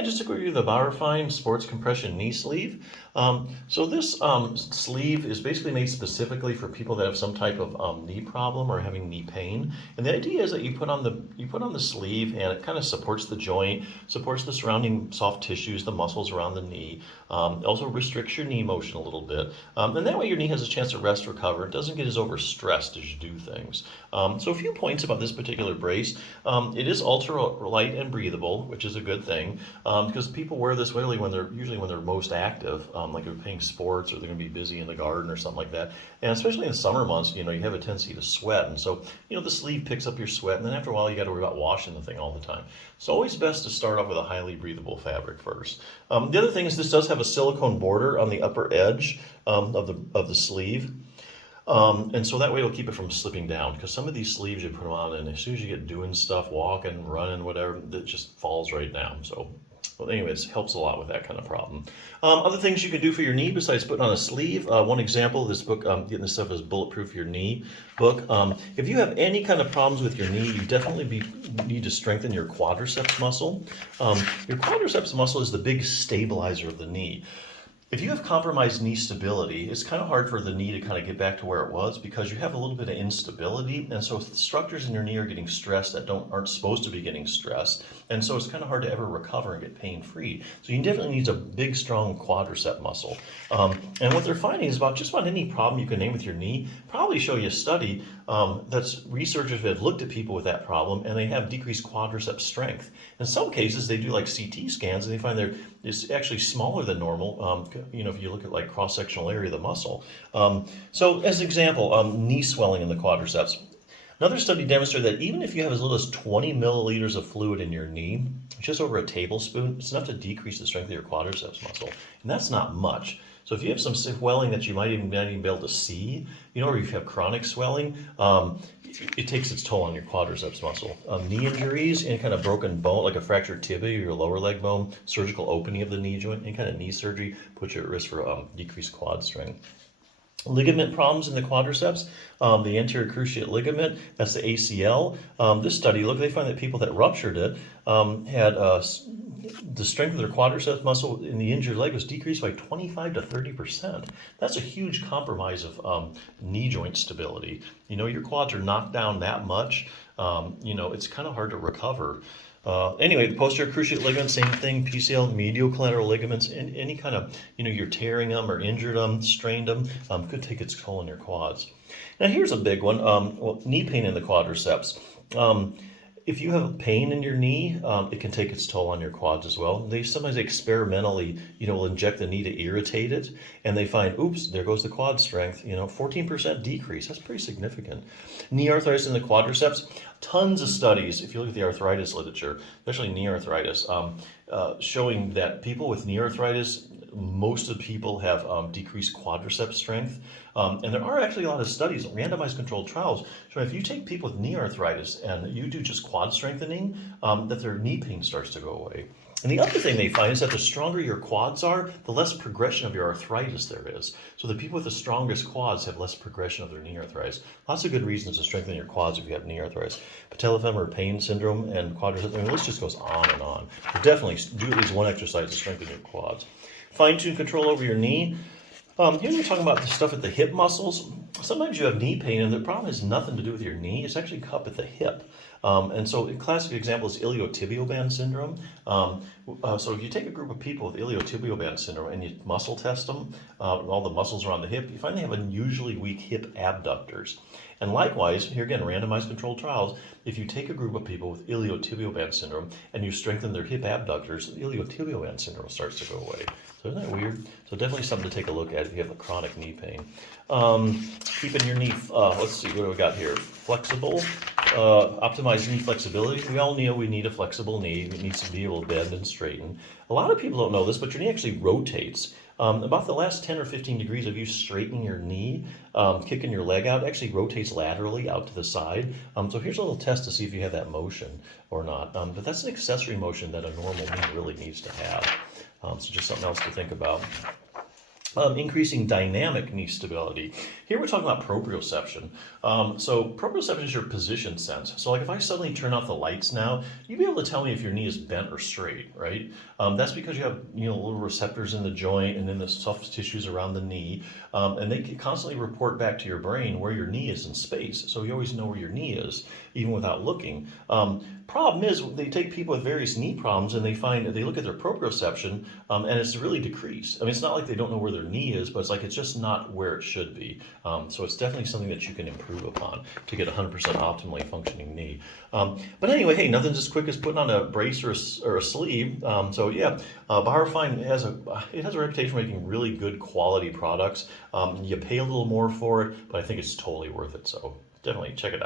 Yeah, just to go through the Bauerfeind Sports Compression Knee Sleeve. So this sleeve is basically made specifically for people that have some type of knee problem or having knee pain. And the idea is that you put on the sleeve, and it kind of supports the joint, supports the surrounding soft tissues, the muscles around the knee. Also restricts your knee motion a little bit, and that way your knee has a chance to rest, recover. It doesn't get as overstressed as you do things. So a few points about this particular brace. It is ultra light and breathable, which is a good thing. Because people wear this usually when they're most active, like they're playing sports or they're going to be busy in the garden or something like that. And especially in the summer months, you have a tendency to sweat, and so the sleeve picks up your sweat, and then after a while you got to worry about washing the thing all the time. It's always best to start off with a highly breathable fabric first. The other thing is this does have a silicone border on the upper edge of the sleeve. And so that way it'll keep it from slipping down, because some of these sleeves you put them on, and as soon as you get doing stuff, walking, running, whatever, it just falls right down. So, well, anyways, it helps a lot with that kind of problem. Other things you can do for your knee besides putting on a sleeve. One example of this book, getting this stuff, is Bulletproof Your Knee book. If you have any kind of problems with your knee, you definitely need to strengthen your quadriceps muscle. Your quadriceps muscle is the big stabilizer of the knee. If you have compromised knee stability, it's kind of hard for the knee to kind of get back to where it was, because you have a little bit of instability, and so structures in your knee are getting stressed that aren't supposed to be getting stressed, and so it's kind of hard to ever recover and get pain-free. So you definitely need a big, strong quadricep muscle. And what they're finding is just about any problem you can name with your knee, probably show you a study that's researchers have looked at people with that problem, and they have decreased quadricep strength. In some cases, they do like CT scans, and they find it's actually smaller than normal. If you look at like cross-sectional area of the muscle. So as an example, knee swelling in the quadriceps. Another study demonstrated that even if you have as little as 20 milliliters of fluid in your knee, just over a tablespoon, it's enough to decrease the strength of your quadriceps muscle. And that's not much. So if you have some swelling that you might even be able to see, or if you have chronic swelling, it takes its toll on your quadriceps muscle. Knee injuries, any kind of broken bone, like a fractured tibia or your lower leg bone, surgical opening of the knee joint, any kind of knee surgery puts you at risk for decreased quad strength. Ligament problems in the quadriceps, the anterior cruciate ligament, that's the ACL. This study, they find that people that ruptured it had the strength of their quadriceps muscle in the injured leg was decreased by 25 to 30%. That's a huge compromise of knee joint stability. Your quads are knocked down that much, it's kind of hard to recover. Anyway, the posterior cruciate ligament, same thing. PCL, medial collateral ligaments, any kind of, you're tearing them or injured them, strained them, could take its toll on your quads. Now here's a big one, knee pain in the quadriceps. If you have pain in your knee, it can take its toll on your quads as well. They sometimes experimentally, will inject the knee to irritate it, and they find, oops, there goes the quad strength. 14% decrease. That's pretty significant. Knee arthritis in the quadriceps. Tons of studies, if you look at the arthritis literature, especially knee arthritis, showing that people with knee arthritis, most of the people have decreased quadricep strength. And there are actually a lot of studies, randomized controlled trials, showing if you take people with knee arthritis and you do just quad strengthening, that their knee pain starts to go away. And the other thing they find is that the stronger your quads are, the less progression of your arthritis there is. So the people with the strongest quads have less progression of their knee arthritis. Lots of good reasons to strengthen your quads if you have knee arthritis. Patellofemoral pain syndrome and quadriceps, the list just goes on and on. But definitely do at least one exercise to strengthen your quads. Fine-tune control over your knee. Here we're talking about the stuff at the hip muscles. Sometimes you have knee pain, and the problem has nothing to do with your knee. It's actually up at the hip. And so a classic example is iliotibial band syndrome. So if you take a group of people with iliotibial band syndrome and you muscle test them, all the muscles around the hip, you find they have unusually weak hip abductors. And likewise, here again, randomized controlled trials, if you take a group of people with iliotibial band syndrome and you strengthen their hip abductors, the iliotibial band syndrome starts to go away. So isn't that weird? So definitely something to take a look at if you have a chronic knee pain. Keeping your knee, let's see, what do we got here? Flexible, optimize knee flexibility. We all know we need a flexible knee. It needs to be able to bend and straighten. A lot of people don't know this, but your knee actually rotates. About the last 10 or 15 degrees of you straightening your knee, kicking your leg out, actually rotates laterally out to the side. So here's a little test to see if you have that motion or not. But that's an accessory motion that a normal knee really needs to have. So just something else to think about. Increasing dynamic knee stability. Here we're talking about proprioception. So proprioception is your position sense. So like if I suddenly turn off the lights now, you'd be able to tell me if your knee is bent or straight, right? That's because you have little receptors in the joint and in the soft tissues around the knee, and they can constantly report back to your brain where your knee is in space. So you always know where your knee is, even without looking. Problem is, they take people with various knee problems and they look at their proprioception, and it's really decreased. I mean, it's not like they don't know where their knee is, but it's just not where it should be. So it's definitely something that you can improve upon to get a 100% optimally functioning knee. But anyway, hey, nothing's as quick as putting on a brace or a sleeve. So yeah, Bauerfeind has a reputation for making really good quality products. You pay a little more for it, but I think it's totally worth it. So definitely check it out.